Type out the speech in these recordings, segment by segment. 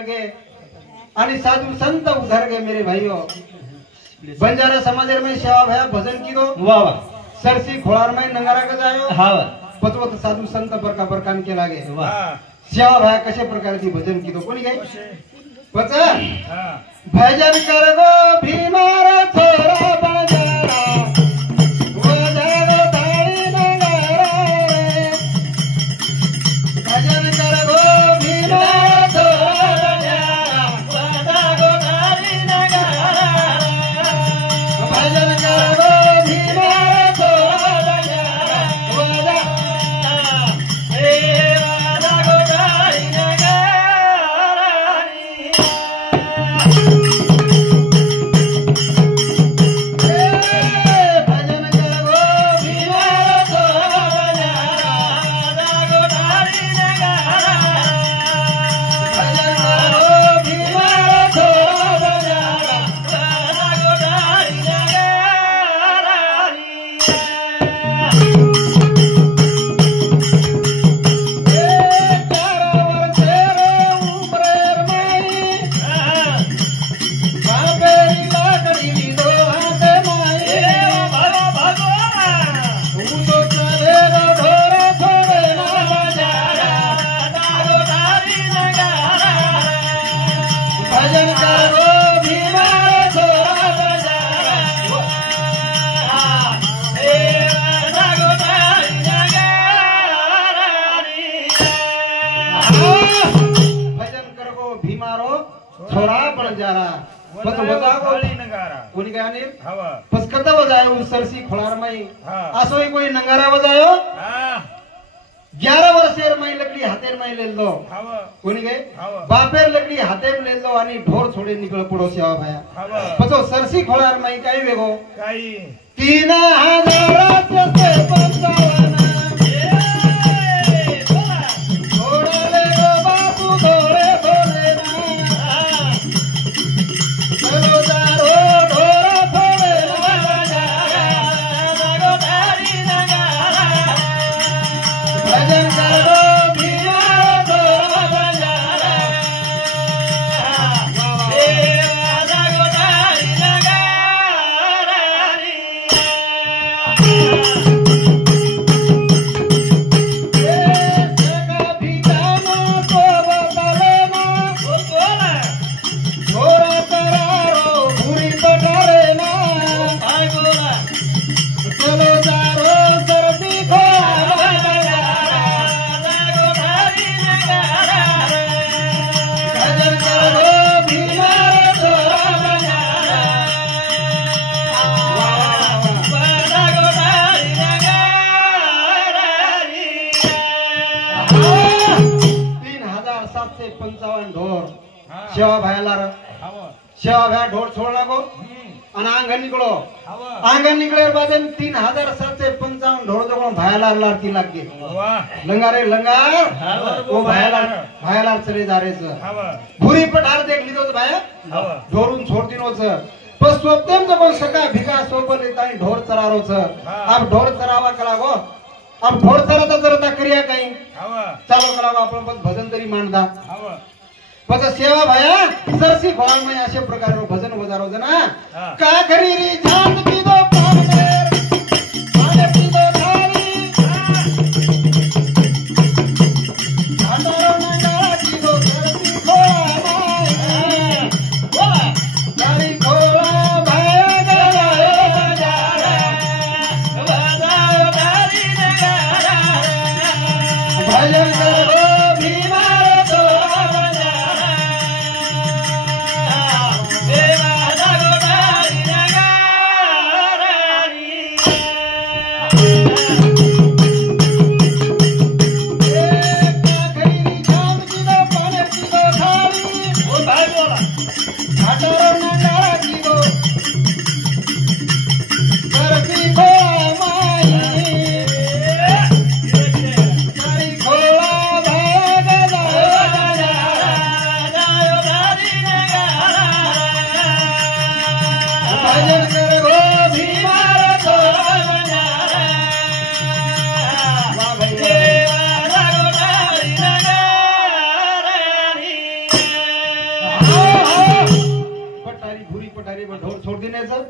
उधर गए आणि साधु संत उधर गए मेरे भाइयों। बंजारा समाज में सेवा भया भजन की दो वाह वाह सरसी खोलार में नंगारा का जायो हा पचवत साधु संत बरका बरकान के लागे वाह सेवा भया कशा प्रकारची भजन की दो कोणी काय पच हां भजन कर गो भीमारा थोरा बंजारा वजारो ताळी नंगारा रे भजन कर गो भीमारा थोरा बंजारा वजारो ताळी नंगारा भजन कर गो भीमारा थोरा बंजारा वजारो ताळी नंगारा कोणी काय नाही बस कदा बजायो सरसी खोलार में असो ही कोई नंगारा बजायो 11 वर्षेर में लकड़ी हाथेर में ले लो कोणी गए बापेर लकड़ी हाथेर ले लो आणि ढोर छोड़े निकल पड़ो सेवा भया पछो सरसी खोलार में काय वेगो 3000 से 55 सेवा भया ढोर छोड़ना को आंगन निकलो आंगन निकले बाद 3755 ढोर जो भायालार लारती लग गए लंगारे लंगार वो भायालार चले जा रहे सर भूरी पठार देख लीधो तो भाया ढोरून छोड़ती नो सर पर सोपतेम जब सका भिका सोबत लेता ढोर चरारो सर अब ढोर चरावा कलागो अब ढोर चराता चराता क्रिया कहीं चालो कलागो आपण भजन तरी मांडदा पच सेवा भया सरसी खोलार में अशा प्रकार भजन बजारो जना का करी री जान की दो पावनेर पाने की दो थाली आंदोलन नंगा की दो सरसी खोला बोला सारी खोला भया गया बजारा बजाओ गारी नगारा भजन करो भीमार तो भुरी पठारी ढोर छोड देण्याचं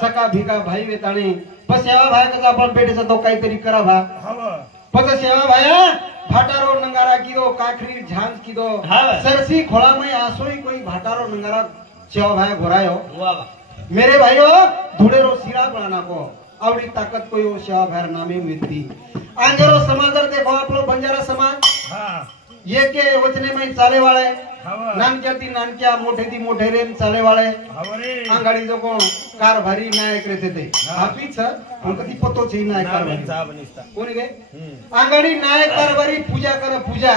सका भिका भाई वेताणी पण सेवा भाया कसा आपण पेटेचा तो काहीतरी करा भा पण सेवा भाया भाटारो नंगारा किदो काखरी झांझ किदो सरसी खोला में आसोई कोई भाटारो नंगारा सेवा भाया घोरायो मेरे भाइयों धुड़ेरो सिरा बनाना को आवड़ी ताकत कोई वो सेवा भाया नामे मिलती आंजरो समाजर देखो आप लोग बंजारा समाज ये के वचने में चाले वाले नानक्या ती नानक्या मोठे ती मोठे रे चाले वाले आंगाडी जो को कारभारी नायक रहते थे हापीच पण कधी पतो छी नायक कारभारी कोणी गे आंगाडी नायक कारभारी पूजा कर पूजा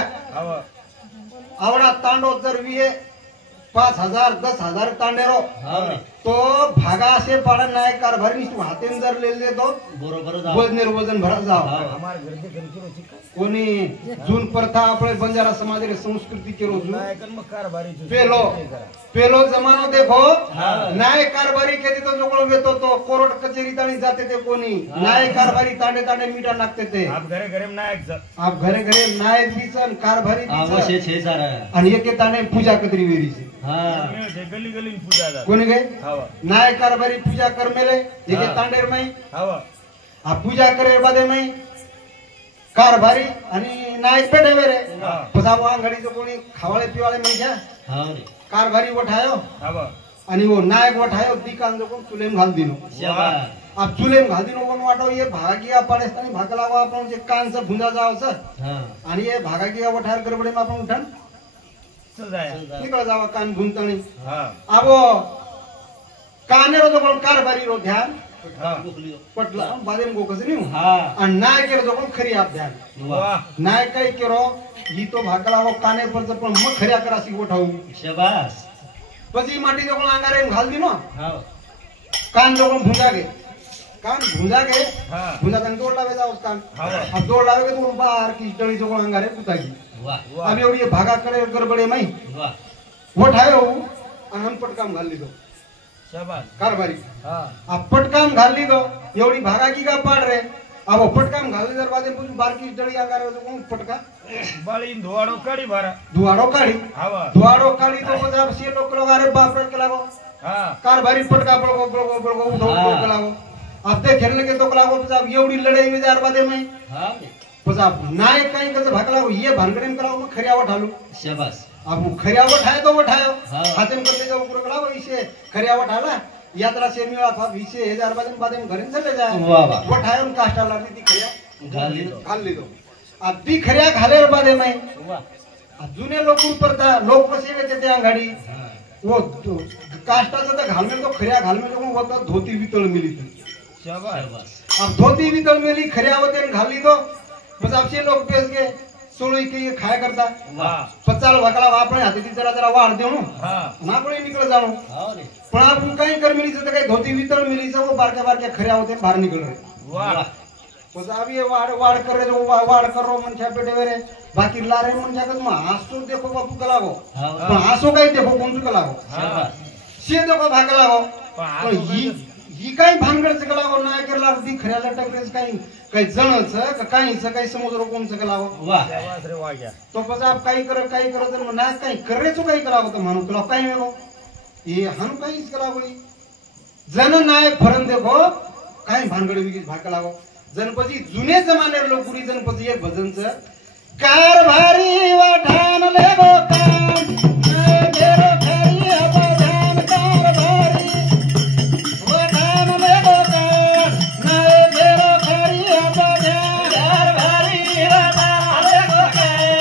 आवडा तांडो जर विये 5,000 10,000 तांडेरो तो भागा से पाड़ा नायक कारभारी तू हातेन जर ले ले तो बरोबर वजन भरा जाओ कोणी जून प्रथा आपले बंजारा समाज रे संस्कृती के रोज पेलो जमानो देखो नायक कारभारी के तो जोगळ वेतो तो कोर्ट कचेरी ताणी जाते ते कोणी नायक कारभारी तांडे तांडे मीठा नाखते ते आप घरे घरे नायक बीसन कारभारी आवश्य छे सारा आणि एके ताणे पूजा कतरी वेरी से गली गली पूजा कोणी गे नायक कारभारी पूजा कर मेले एके तांडेर में आ पूजा करे बादे में कारभारी आणि नायक पेटे वेरे पसाव आंगडी जो कोणी खावाळे पिवाळे म्हणजे कारभारी वठायो आणि वो नायक वठायो दिकान जो कोण चुलेम घाल दिनो अब चुलेम घाल दिनो कोण वाटो ये भागिया पाडेस्तानी भागलावा आपण जे कानचं भुंजा जावचं आणि ये भागागिया वठार करबडे मा आपण उठन चल जाया निकळ जावा कान भुंतणी आबो कानेरो जो कोण कारभारी रो ध्यान पटला बादेन गोकस नी आणि नायकेर जो कोण खरी आप ध्यान नायक काय केरो ही तो भागला हो काने पर पण मग खऱ्या करासी उठाऊ शाबाश પછી માટી જો કોણ આંગારે ઘાલ દીનો કાન જો કોણ ભૂંજા ગે કાન ભૂંજા ગે ભૂંજા તને દોડ લાવે જાવ કાન अब दौड़ लावे तो बाहर की डली जो कोण आंगारे पुतागी वाह अब एवढी भागा करे गडबडे मै वाह उठायो आणि हम पटकाम घाल लीधो शाबाश कारभारी अब पटकाम घाल लीधो एवढी भागा की का पाड रे अब पटकाम घाल दर बादे पूछ बारकी डली आंगारे जो कोण पटका बाळी धुवाडो काढी भरा धुवाडो काढी तो पजाब से लोक लगारे बाप रे कलागो कारभारी पटका बळगो उठो कलागो अब ते खेलने के तो कलागो पजाब एवढी लढाई में जार बादे में पजाब नायक काही कसं भागलागो ये भानगडे में कलागो खरियावट हालू शाबाश अब खरियावट है तो उठायो हातेम करते जाओ ऊपर कलागो इसे खरियावट हाला यात्रा से मिला था 20,000 बादे में घरे चले जाए वाह वाह उठायो काष्टा लागली ती खरिया घाल ली दो अब ती खरिया घालेर बादे में जुने लोक परता लोक कसे येते त्या गाडी वो काष्टाचा तर घालमेल तो खरिया घालमेल तो होता धोती वितळ मिली थी शाबाश अब धोती वितळ मिली खरिया होते घाली दो बस आपसे लोग पेस के सोळी के ये खाया करता वाह पचाल वकला वापणे हाती जरा जरा वाढ देऊ ना पण निकळ जाणू पण आपण काही कर मिलीचं तर काही धोती वितळ मिलीचं वो बारक्या बारक्या खरिया होते बाहेर निकळ रे वाह pues अभी वाड़ कर रहे वाड़ कर रो मन छापेटे वेरे बाकी लारे मन जाकर तुम आंसू देखो बापू कलागो पण आंसू काही देखो कोणचं कलागो से देखो भाग कलागो पण ही काही भानगडच कलागो नाही केला ती खऱ्याला टकरेच काही जणच काही समुद्र कोणचं कलागो वाह रे वाह गया तो pues आप काही कर तर ना काही करेचो काही कलागो तो म्हणू तुला काही वेगो ये हन काही कलागो जन नायक फरन देखो काही भानगड विगीच भाग कलागो जनपदी जुने जमाने लोकुरी जनपदी एक भजनच कारभारी वठान लेगो काम घेरो खरी अबधान कारभारी वठान लेगो काम नए घेरो खरी अबधान कारभारी वठान लेगो काम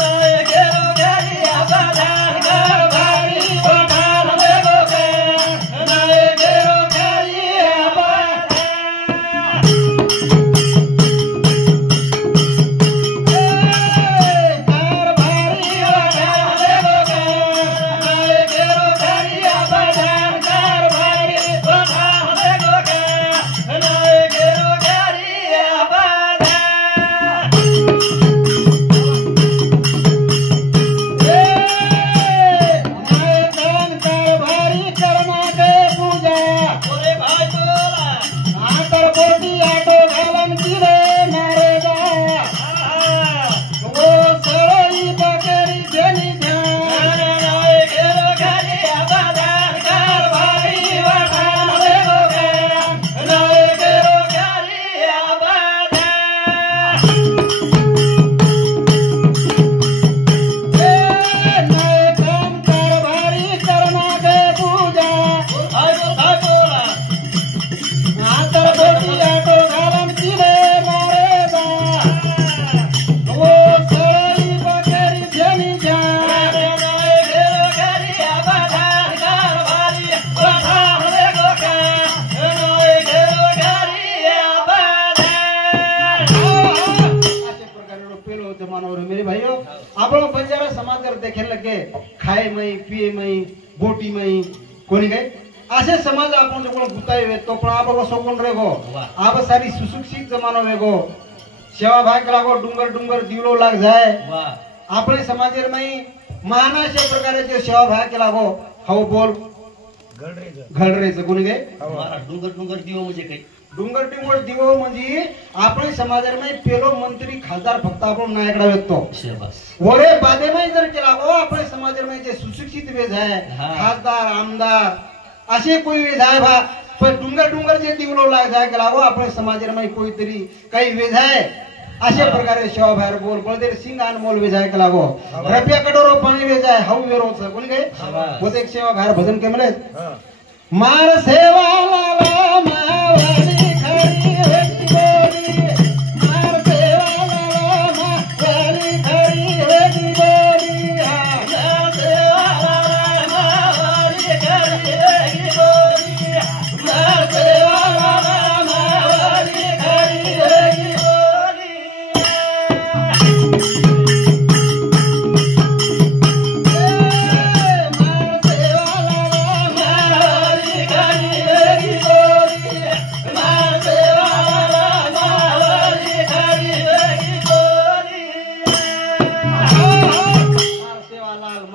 नए घेरो खरी अबधान कारभारी वठान लेगो काम नए घेरो खरी अबधान कारभारी वठान लेगो काम आपण बंजारा समाज जर देखेल लगे खाए मई पिए मई बोटी मई कोणी गए असे समाज आपण जो गुताई वे तो पण आपण सोकून रेगो आप सारी सुशिक्षित जमानो वेगो सेवा भाग लागो डुंगर डुंगर दिवलो लाग जाए आपले समाजेर मई महानाशे प्रकारे जो सेवा भाग लागो हाव बोल घडरेच कोणी गए डुंगर डुंगर दिवो म्हणजे काही डुंगर डुंगर दिवो म्हणजे आपले समाजेर मई पेलो मंत्री खासदार फक्त आपण नायकडा व्यक्तो वरे बादे मई जर केला गो आपले समाजेर मई जे सुशिक्षित वेज आहे खासदार आमदार असे कोई वेज आहे भा पण डुंगर डुंगर जे दिवलो लाग जाय केला गो आपले समाजेर मई कोईतरी काही वेज आहे अशा प्रकारे सेवा बाहेर बोल बळदेर सिंग अनमोल वेज आहे केला गो रुपया कटोरो पाणी वेज आहे हाऊ वेरोच कोणी गए होते एक सेवा बाहेर भजन के मले मार सेवा लाला मावाली खरी वेटी बोली मार सेवा लाला मावाली खरी वेटी बोली मार सेवा लाला मावाली खरी वेटी बोली मार सेवा लाला मावाली खरी वेटी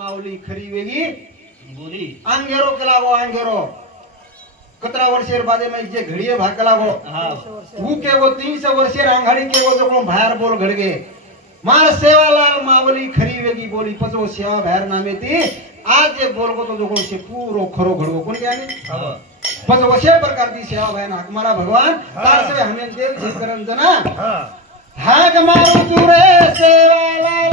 बोली खरी वेगी बोली अंगेरो केला गो अंगेरो कतरा वर्षेर बादे में जे घड़िए भागला गो वो के वो 300 वर्षेर आंगाड़ी के वो जो बाहर बोल घड़गे मार सेवालाल मावली खरी वेगी बोली पचो सेवा बाहर नामे ती आज जे बोल को तो जो से पूरो खरो घड़गो कोण क्या नहीं पचो वशे प्रकार दी सेवा बाहर हमारा भगवान तार से हमें देव जी करन जना हाग मारू तुरे सेवालाल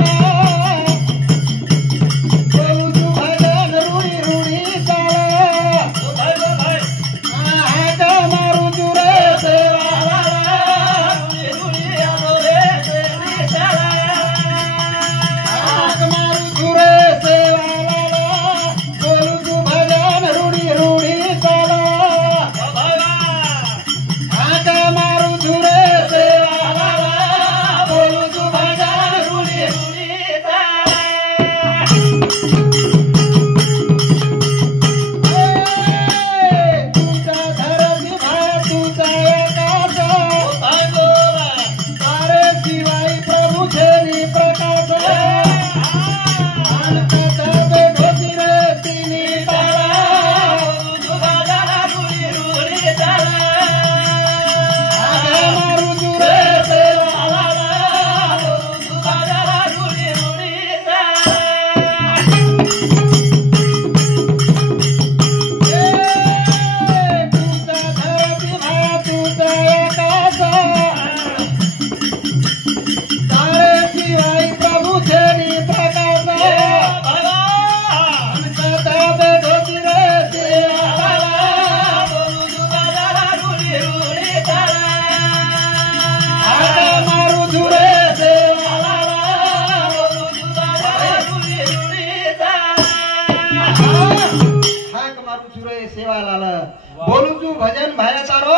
भजन भाया तारो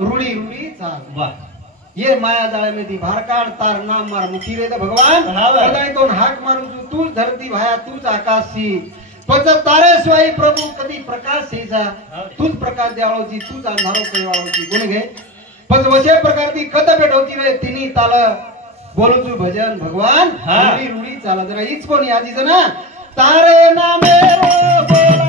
रूढ़ी रूढ़ी चाल ये माया जाळे में ती भारकाड तार नाम मार मुठी रे तो भगवान कदाई तो हाक मारू तू धरती भाया तूच आकाशी पच तारे शिवाय प्रभु कधी प्रकाश सेजा तूच प्रकाश द्यावळोची तूच अंधारो कळवाळोची कोणी घे पच वशे प्रकार ती कद भेटवती रे तिनी ताल बोलू तू भजन भगवान रूढ़ी रूढ़ी चाल जरा हीच कोणी आजी जना तारे नामे बोला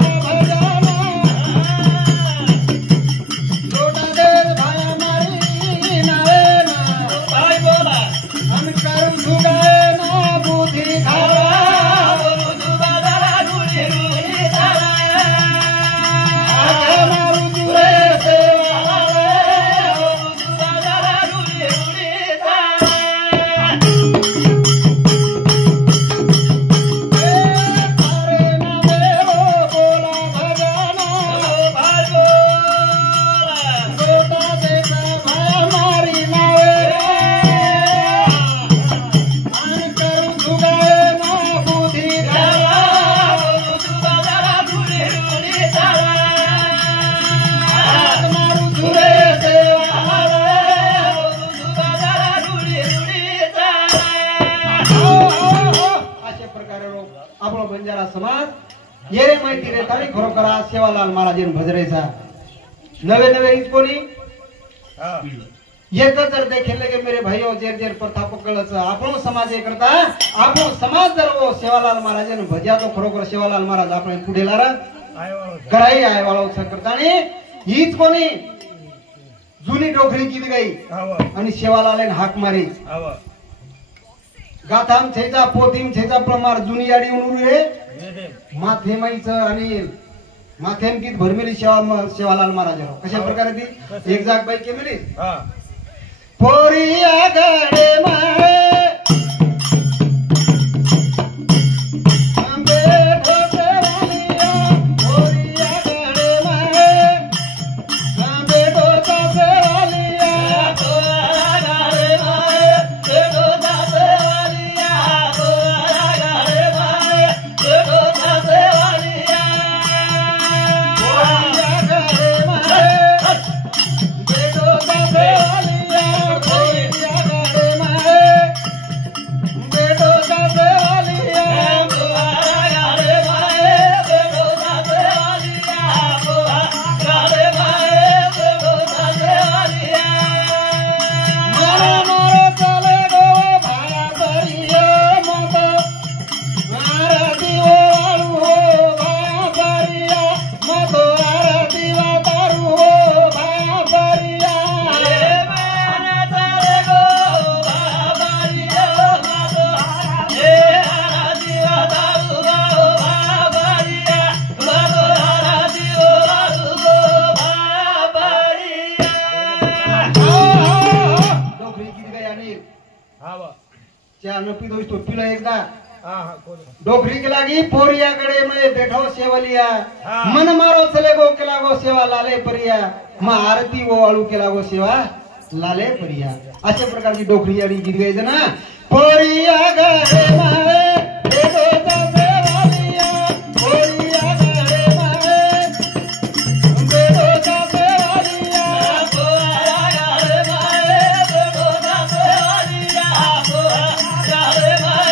समाज ये रे माहिती रे तारी खरोखर सेवालाल महाराज भजरेचा नवे नवे हीच कोणी एकच जर देखेल के मेरे भाइयों जेर जेर प्रथा पकड़च आपण समाज हे करता आपण समाज जर वो सेवालाल महाराज भज्या तो खरोखर सेवालाल महाराज आपण पुढे लारा कराई आहे वाळो करताने हीच कोणी जुनी डोकरी गीत गाई आणि सेवालाल हाक मारी गाथाम छेचा पोतीम छेचा प्रमार जुनी याडी उणू रे माथे माईच आणि माथेम गीत भरमेली सेवालाल महाराज कशा प्रकारे ती एक जाग बाई केली पोरिया गडे मारे डोकरी के लागी पोरिया गड़े में बैठो सेवलिया मन मारो चले गो के लागो सेवा लाले परिया मां आरती वो आलू के लागो सेवा लाले परिया अशा प्रकारची डोकरी आणि गीत गायचं ना पोरिया गड़े में बैठो तो सेवलिया पोरिया गड़े में बैठो तो सेवलिया पोरिया गड़े में बैठो तो सेवलिया पोरिया गड़े में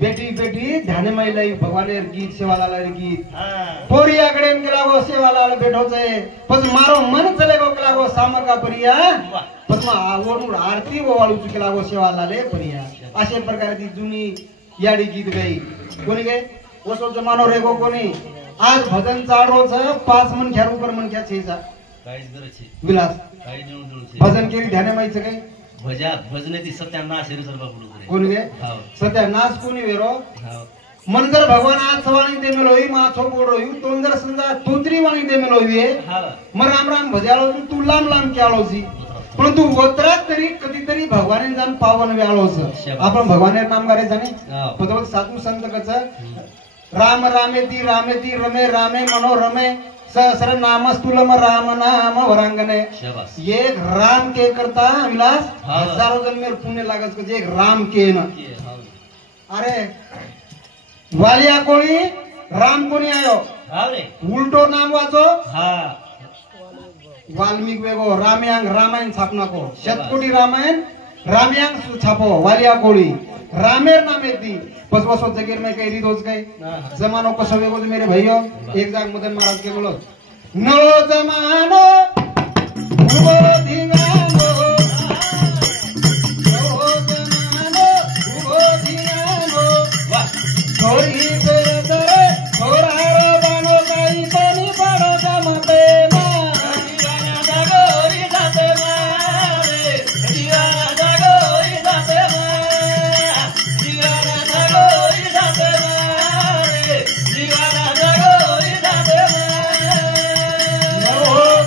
बेटी बेटी ध्यान माई भगवानेर गीत सेवालाल गीत पोरिया गडेन के लागो सेवालाल बैठो छे पछ मारो मन चले गो के लागो सामर का परिया पछ आवोनु आरती वो वाळू के लागो सेवालाले परिया अशा प्रकारे ती जुनी याडी गीत गाई कोणी गे ओसो जमानो रेगो कोणी आज भजन चाडो छ 5 मन ख्यार ऊपर मन ख्या छेचा काहीच गरज छे विलास काही जण भजन केली ध्यान माईच काय भजने ती सत्यानाश रे सर्व पुढे कोणी गे सत्यानाश कोणी वेरो मन जर भगवान आज सवाणी दे मेलोई माछो बोडो यू तोन जर समजा तोत्री वाणी दे मेलोई मग राम राम भजालो तू लाम लाम क्यालो सी परंतु वत्रात तरी कधीतरी भगवाने जान पावन व्याळो छ आपण भगवानेर नाम गारे जाणे पदवत साधू संत कच राम रामेती रमे रामे मनोरमे सहस्र नामस्तुलम राम नाम वरांगने एक राम के करता विलास हजारों जन में पुण्य लागत के एक राम के न अरे वालिया कोणी राम कोणी आयो उल्टो नाम वाचो वाल्मीकि वेगो रामायण रामायण छापना को शतकोटी रामायण रामायण छापो वालिया कोणी रामेर नाम येती पचवसो जगीर में कई रिदोज गए जमानो कसो वेगो मेरे भाइयों एक जाग मदन महाराज के बोलो नो जमानो वो धिंगानो नो जमानो वो धिंगानो छोरी तेरे तेरे छोरा रो बानो काई पानी बड़ो जमते मा दीवाना जागोरी जाते मारे दीवाना जागोरी जाते मारे दीवाना जागोरी जाते मारे दीवाना जागोरी जाते मारे नो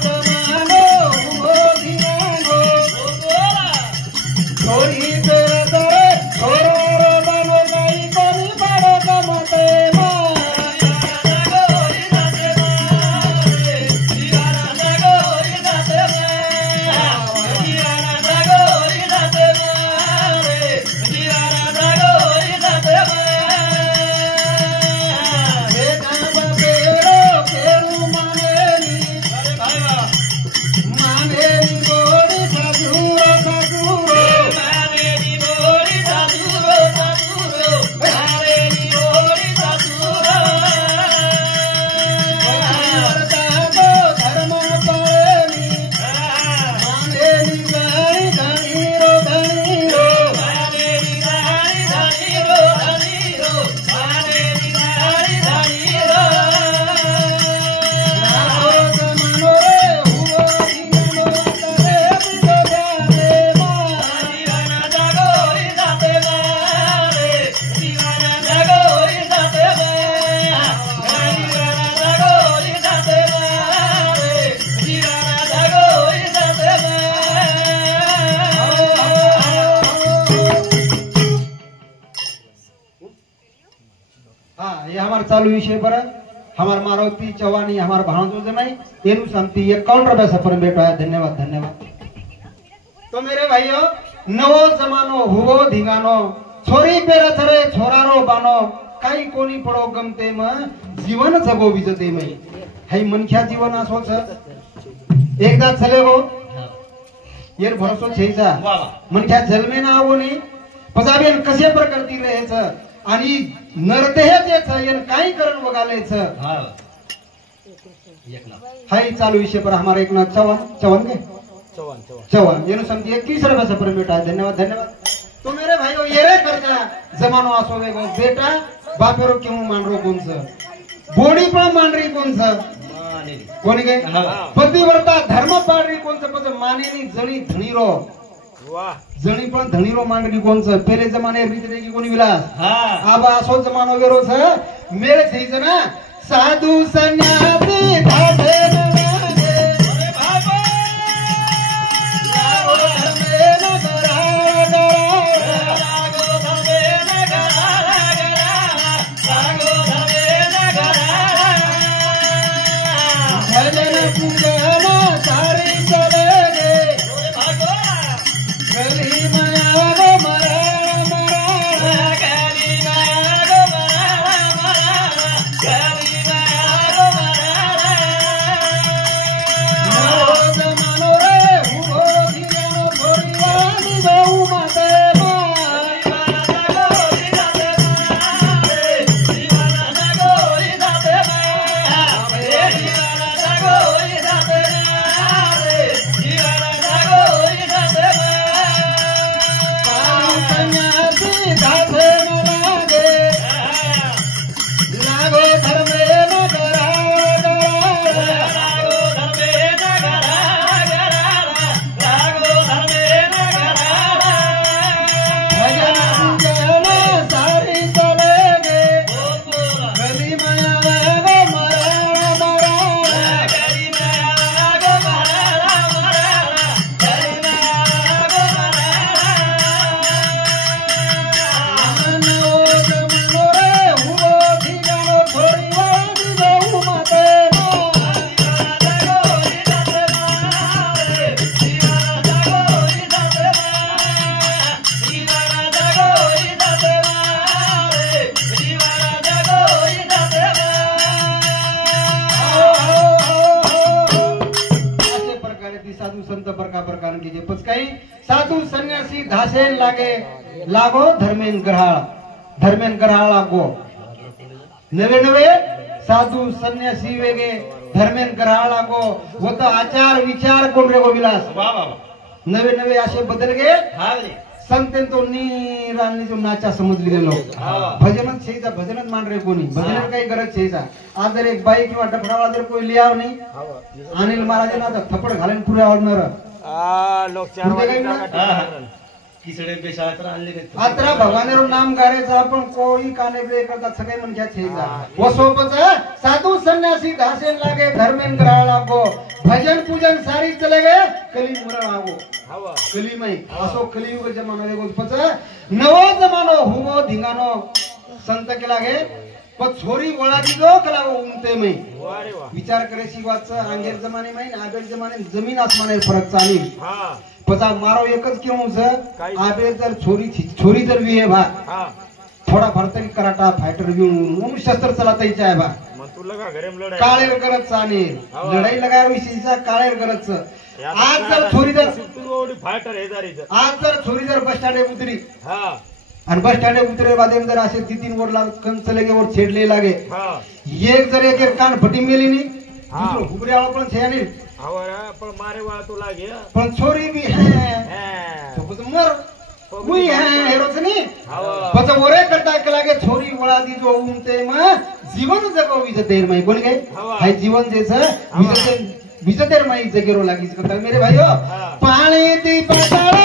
जमानो वो धिंगानो ये हमार चालू विषय पर हमार मारुति चौहानी हमार भाणजो जनाई एनु शांति 51 रुपया सफर में बैठा है। धन्यवाद धन्यवाद। तो मेरे भाइयों नवो जमानो हुओ धिंगानो छोरी पेरा थरे छोरारो बानो काही कोणी पडो गमते म जीवन जगो विजते मै हाय मनख्या जीवन असो छ एकदा चले गो येर भरोसो छेचा मनख्या जन्मे ना आवो नी पजाबेन कसे प्रकारती रहेछ आणि नरदेह जे छ येन काही करण वगाले छ हाय चालू विषय पर हमारा एक ना चौहान के चौहान ये समझी 21 रुपया सफर बेटा। धन्यवाद धन्यवाद। तो मेरे भाइयों ये रे करजा जमानो आसो वेगो बेटा बापेरो क्यों मान रो कोण छ बोडी पण मान री कोण छ कोणी के पतिव्रता धर्म पाड री कोण छ पछ मानेनी जणी धणीरो वाह जणी पण धणीरो मान री कोण छ पहिले जमाने रीत रे की कोणी विलास हां आबा असो जमानो वेरो छ मेळे થઈ છે ना साधु सन्यासी धाडे साधु सन्यासी धासे लागे लागो धर्मेन ग्रहाळ लागो नवे नवे साधु सन्यासी वेगे धर्मेन ग्रहाळ लागो होत आचार विचार कोण रे गो विलास नवे नवे असे बदल गे संतेन तो नीरांनी जो नाचा समजली गेलो भजनच छेचा भजनच मान रे कोणी भजन काही गरज छेचा आज जर एक बाई किंवा डफडावाला जर कोई लियाव नाही अनिल महाराजांना थप्पड घालेन पुरे आवडणार लोग अत्रा भगवानेरो नाम गारेचा पण कोई काने बे करता सगळे मन घ्या छेजा वो सोबत साधु सन्यासी धासे लागे धर्मेन ग्रहाळ लागो भजन पूजन सारी चले गए कली मरण आवो कली में असो कलियुग जमाना वेगो पच नवो जमानो हुवो धिंगानो संत के लागे पण छोरी वळा दिगो कलागो उमते में विचार करे सी वाच आंगेर जमाने में आबेर जमाने जमीन आसमाने फरक चाली पचा मारो एकच क्यों छ आबेर जर छोरी जर भी है भा थोड़ा भरतरी कराटा फाइटर भी उन शस्त्र चलाता है बा तू लगा घरे में लढाई काळेर करत चाने लढाई लगाय विषयीचा काळेर करत आज जर छोरी जर फाइटर है आज जर छोरी जर बस स्टँड उतरी आणि बस स्टँड उतरे बादे जर असे 3-3 वर कंचले गे वर छेडले लागे एक जर एक कान फटी मेली नी दूसरो हुबरे वाला पण छे नी हवरा पण मारे वाला तो लागे पण छोरी भी है तो कुछ मर कोई है हेरोच नी पछ ओरे कटा के लागे छोरी वळा दी जो उमते म जीवन जगो विजतेर मै कोण गे हाय जीवन जे छ विजतेर मै जगेरो लागी छ मेरे भाइयो पाणी दी पटाळ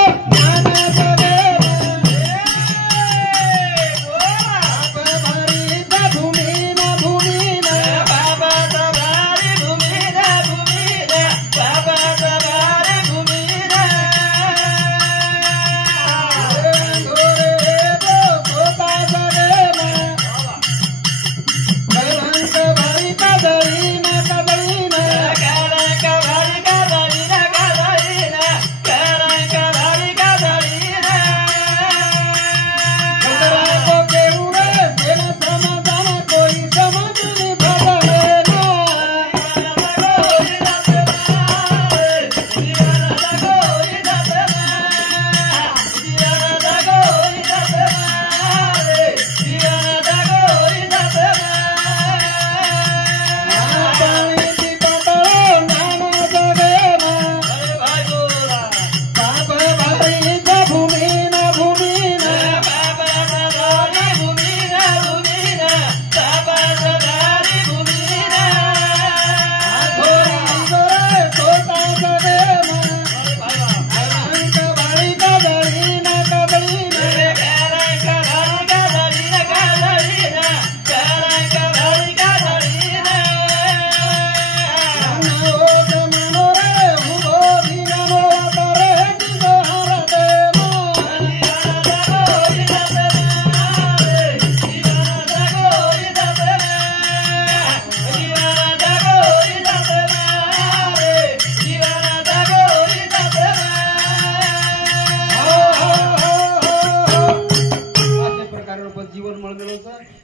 प्रकार जीवन मळमेलो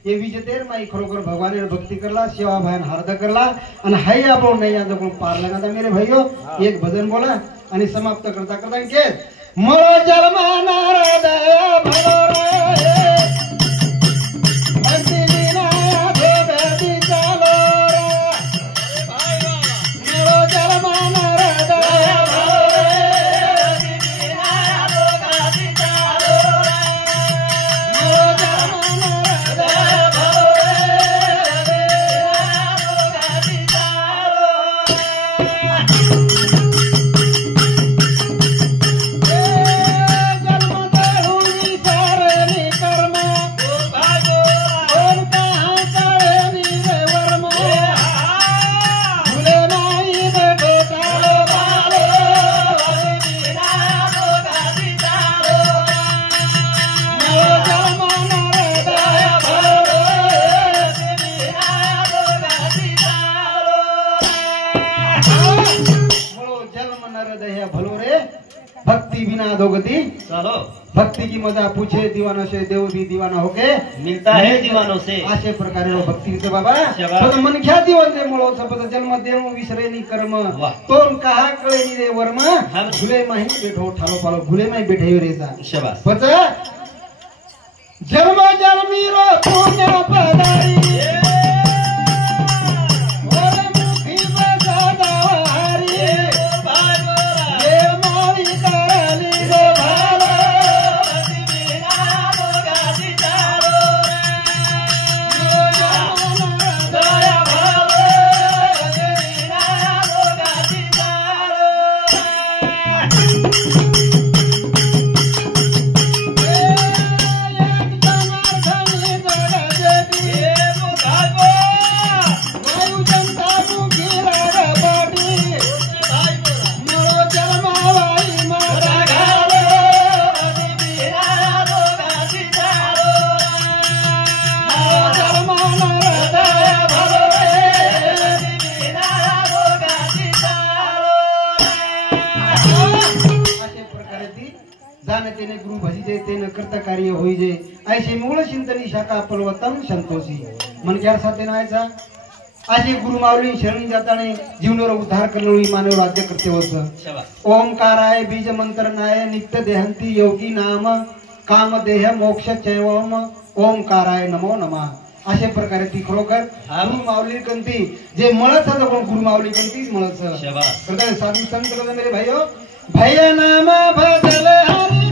ये विजेतेर माई खरोखर भगवान भक्ति करला सेवा भान हार्द करला आणि हाय आपण नाही आज कोण पार लगा मेरे भाइयों एक भजन बोला आणि समाप्त करता करता के मळो जलमा दया भलो रे भक्ति बिना अधोगति चलो भक्ति की मजा पूछे दीवानों से देव भी दीवाना होके मिलता है दीवानों से अशे प्रकारे भक्ति से बाबा शाबाश. पण मन ख्या दीवन दे मुळो सपद जन्म देव विसरे नी कर्म वाह. तोन कहा कळे नी रे वर्म हाँ. भुले माही बैठो ठालो पालो भुले माही बैठे रेसा शाबाश पच जन्म जन्मी रो पुण्य पदारी तेने गुरु भजी जे तेन कर्ता कार्य होई जे ऐसे मूळ चिंतनी शाखा पलवतम संतोषी मन क्या साथ नायचा असे गुरु माऊली शरणी जाताने जीवनावर उद्धार करलोळी मानव राज्य करते होत शाबाश ओमकाराय बीज मंत्र नाय नित्य देहंती योगी नाम काम देह मोक्ष चैवम ओमकाराय नमो नमः अशा प्रकारे ती खरोखर गुरु माऊली कंती जे मळत होत कोण गुरु माऊली कंती मळत शाबाश करता साधू संत करता मेरे भाइयों भैया नाम भजल हरि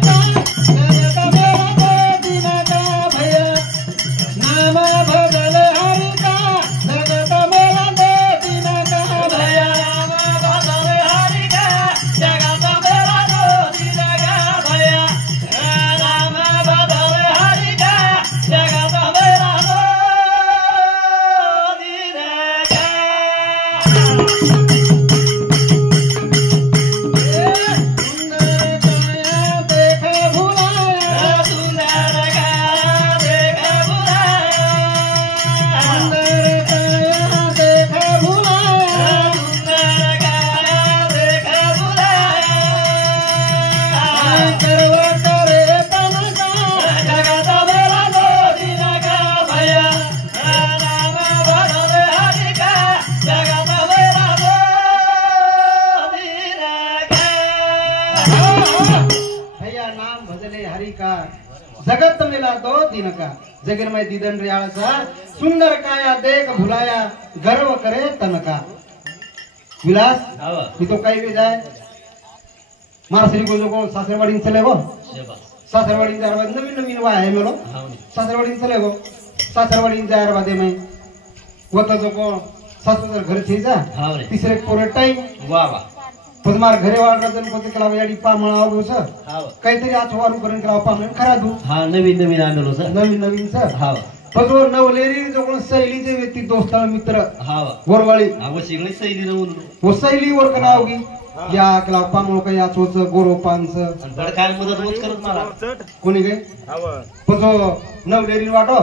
नाम भजल हरि का जगत मेरा दे दिन का भैया नाम भजल हरि का जगत मेरा दो दिन का भैया नाम भजल हरि का जगत मेरा दो दिन जगत मिला दो दिन का जगन में दीदन रियाळसा सुंदर काया देख भुलाया गर्व करे तन का विलास मी तो काही भी जाए मारा श्री गोजो को सासरवाडी चले गो सासरवाडी जार बाद नवीन नवीन वा है मेलो सासरवाडी चले गो सासरवाडी जार बाद में वत जो को सासर घर थी जा तीसरे पूरे टाइम वाह वाह पदमार घरे वाळा गणपती कला याडी पामळा आगो सर काहीतरी आठवारू करून कला पामळ खरा दू हा नवीन नवीन आणलो सर नवीन नवीन सर हा पदो नवलेरी जो कोण सैलीचे व्यक्ती दोस्ता मित्र हा वरवाळी अगो शिगणी सैली रहून वो सैली वर कला होगी या कला पामळ का या चोच गोरो पांच बड काय मदत होत करत मला कोणी गे पदो नवलेरी वाटो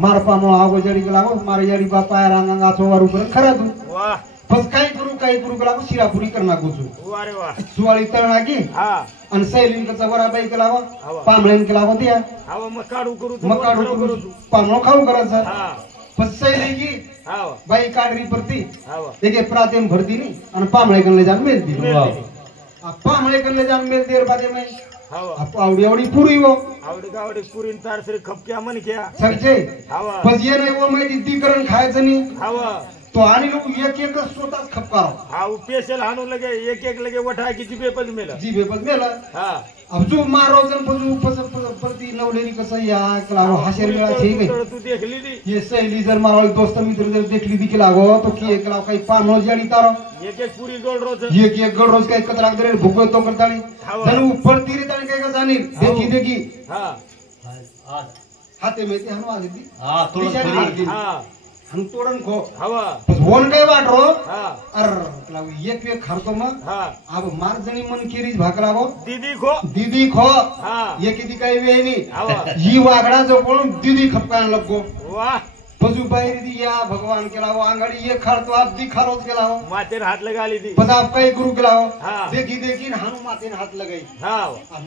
मार पामळ आगो जडी कला मार याडी बापा रांगा आठवारू करून खरा दू वाह बस काही करू काही करू गेला शिरापुरी कर नाखू वा रे वा सुवाळी तळणा की हा आणि सैलीन कचा वरा बाई केला हवा. पामळेन केला द्या हवा मग काढू करू मग काढू पामळो खाऊ करायचं हा पण सैली की हा बाई काढरी परती हवा एक प्रातेम भरती नाही आणि पामळे कनले जाण मेलती मेलती. पामळे कनले जाण मेलती रे बाते में हवा आवडी आवडी पुरी वो आवडी गावडी पुरीन तारसरी खपक्या मनक्या सगळे हवा पण ये नाही वो माहिती ती करण खायचं नाही हवा तो आणि लोक एक एक स्वतःच खपकाव हा पेशल हाणू लगे एक लगे वठा की जिबे पण मेला जी बेपत मेला हा अब जो मारो जन पजू परती नवलेरी कसं या कलावो हाशेर वेळा ठीक आहे तू देखली नी ये सहेली जर मारो दोस्त मित्र जर देखली दी लागो तो की एक लाव काही पानो जाडी तारो एक पुरी गोड रोज एक गड रोज काही कतराक दरे भुको तो करताळी हवा. जन ऊपर तीरी ताणी काय का जाणी देखी देखी हा हाते में ते हनु आली दी हा थोडं बिचारी थोडी. आली. हा हम तोडन खो हवा बस होन काय वाटरो हा अर लाव एक एक खारतो मग हा अब मार जणी मन केरीज भाकरावो दीदी खो दीदी खो हा ये किती काही वेळ नाही हवा ही वागडा जो कोण दीदी खपकान लगो वा पजू बाहेर दी या भगवान केला हो आंगाडी ये खारतो आप दी खारोच केला हो मातेर हात लगाली दी पद आप काही गुरु केला हो हा. देखी देखी हानु माथे हाथ लगाई हा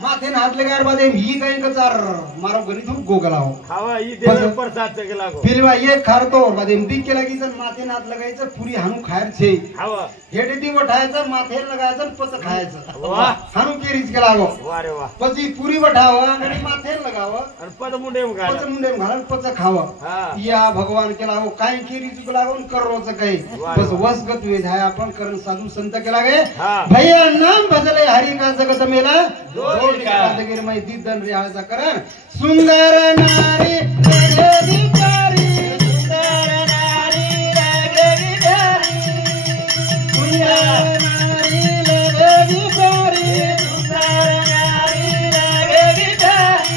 माथे हाथ लगार बाद ही काही कचार मारो घरी धूप गो गेला हो हवा ही देव प्रसाद चे गेला गो फिरवा ये खारतो बाद दी केला की जन माथे हात लगायचं पुरी हानु खायर छे हवा हेडे दी वठायचं माथे लगायचं पच खायचं वा हानु केरीच केला हो वा रे वा पची पुरी वठावं आणि माथे लगावं आणि पद मुंडे घाल पच मुंडे घालून पच खावं हा या भगवान केला हो काय केली तुला लागून करोच काही बस वसगत वेध आहे आपण करण साधू संत केला गे हा. भैया नाम भजले हरी का जगत मेला दोन का. राजगिरी माहिती दन रियाळचा करण सुंदर नारी रे प्यारी सुंदर नारी रे प्यारी सुंदर नारी रे प्यारी सुंदर नारी रे प्यारी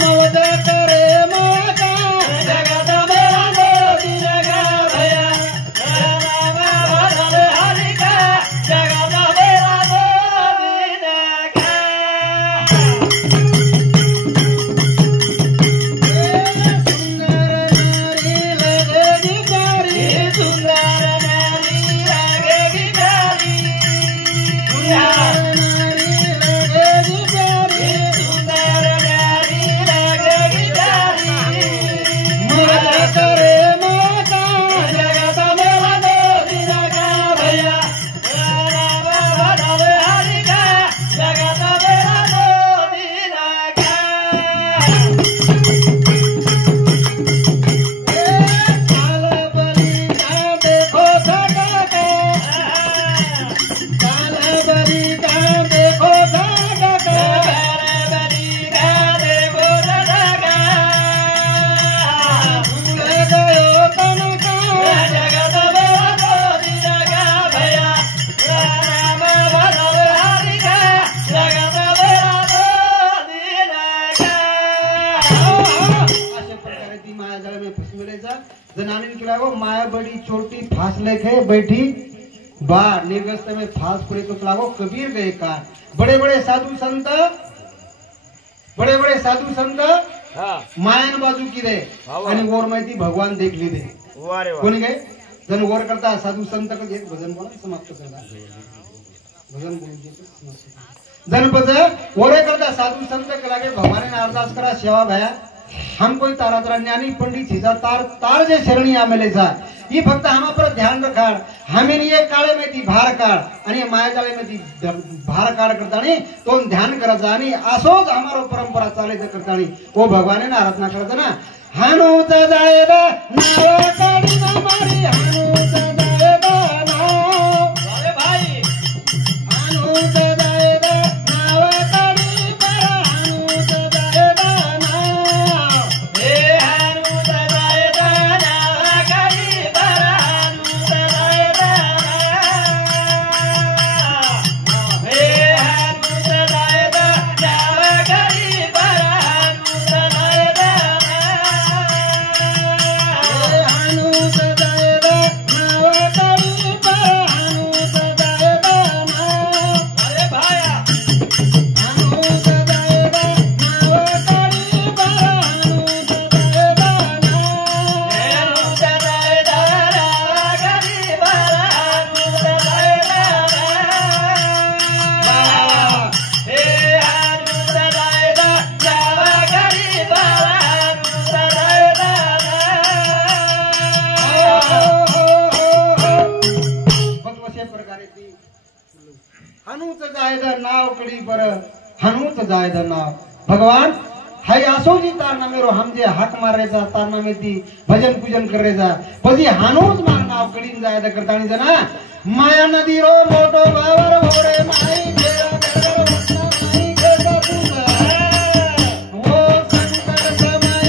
नवद करे मोका जगत मेला देवी लगा भैया नाम हरि का जगत मेला देवी लगा माया बड़ी छोटी फांस लेके बैठी बाहर निर्गस्त में फांस पड़े तो लागो कबीर गए का बड़े बड़े साधु संत हा मायन बाजू की दे आणि वर माहिती भगवान देखली दे वा रे वा कोणी काय जण वर करता साधू संत का एक भजन बोला समाप्त करता भजन बोल जनपद ओरे करता साधू संत के लागे भगवान ने अरदास करा सेवा भया हम कोई तारा तारा ज्ञानी पंडित हिजा तार तार जे शरणी आमेले जा ये फक्त हमा पर ध्यान रखाड हमें ये काळे में ती भार काढ आणि माया जाळे में ती भार काढ करतानी तो ध्यान करायचा आणि असोच हमारो परंपरा चालायचं करतानी ओ भगवाने ना आराधना करता ना हानुत जायबा नाव काढी ना मारी हानुत जायबा नाव अरे भाई हानुत जायबा नाव काढी बरा हानुत जायबा नाव हे हानुत जायबा नाव काढी बरा हानुत जायबा नाव हे हानुत जायबा नाव काढी बरा हानुत जायबा नाव हनुमत जायद नाव भगवान हाय आसोजी तारनामे रो हम जे हाक मारेजा तारनामे ती भजन पूजन करेजा પછી હાનુજ માર નાવ કડીન જાય દ કરતાણી જના માયા નદી રો મોટો બાવર ઓરે માઈ જેરા ગરગર વસના માઈ કેસા તું ઓ સંકટ સમય તો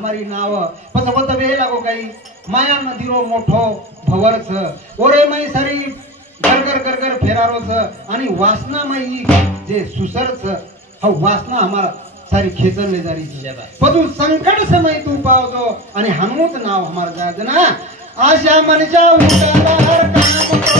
हमारी नाव पसवत वे लागो काही माया नदीरो मोठो भवर छ ओरे मै सरी गरगर गरगर फेरारो छ आणि वासना मै जे सुसर छ हा वासना हमारा सारी खेचन ले जारी छ पदु संकट समय तू पावजो आणि हनुमत नाव हमार जात ना आशा मनचा उतारा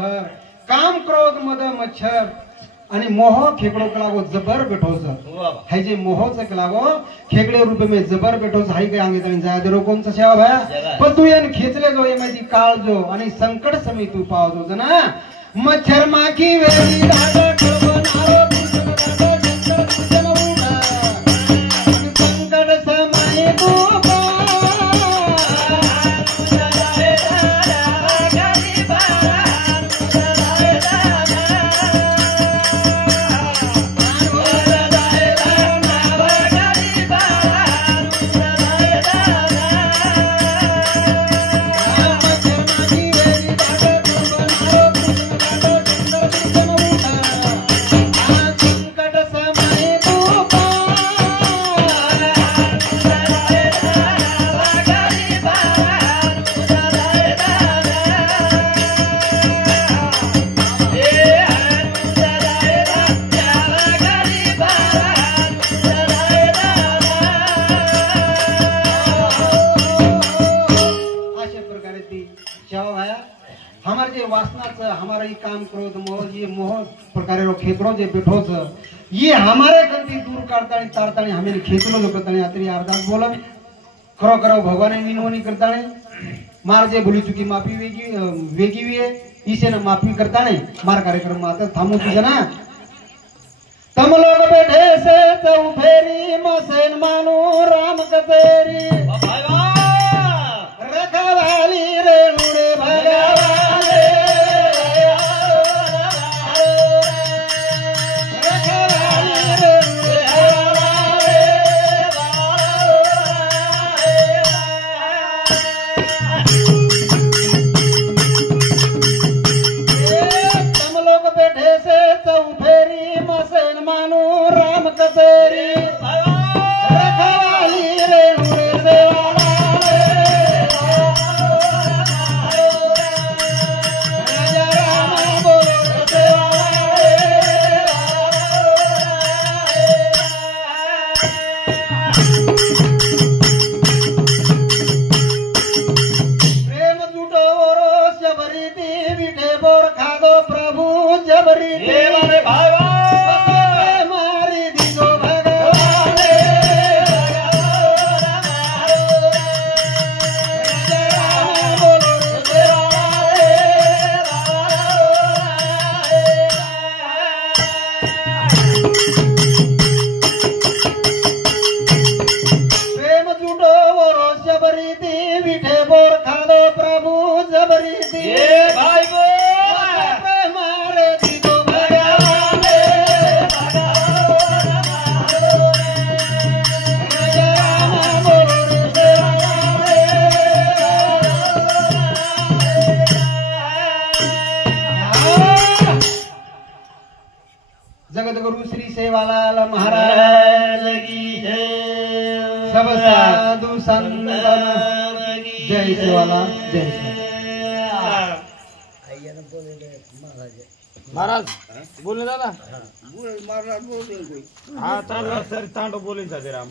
हर काम क्रोध काम क्रोध मद मच्छर आणि मोह खेकड़ो कलागो जबर बैठोस है जे मोह से कलागो खेकड़े रूप में जबर बैठोस हाई के आंगे तनी जाय दरो कोन सेवा भाई पण तू येन खेचले जो ये दी काळ जो आणि संकट समय तू पाव जो जना मच्छर माखी वेली धागा खबनारो संकट समय तू हमारे जे वासना छ हमारा ये काम क्रोध मोह ये मोह प्रकार रो खेतरो जे बैठो छ ये हमारे गलती दूर करतानी तारतानी हमें खेतरो जो करतानी अतरी अरदास बोलन खरो करो भगवान विनोनी करतानी मार जे भूली चुकी माफी वेगी वे इसे न माफी करतानी मार कार्यक्रम में आता थामू तुझे ना तम लोग बैठे से तो फेरी मसेन मानो राम कतेरी रखवाली रेणु रे भगवान मानो राम कतेरी रखवाली रेणु रे सेवा सबरी हे वाले भावा मारी दिगो भगवान प्रेम जुटो वरो सबरी दी विठे बोर खादो प्रभु जबरी दी हे भाई बो मारे दिगो भगवान जगत गुरु श्री सेवालाल महाराज की जय सब साधु संतन जय सेवालाल जय सेवालाल महाराज बोलले दादा हा चालला सर तांडव बोलायचा जरा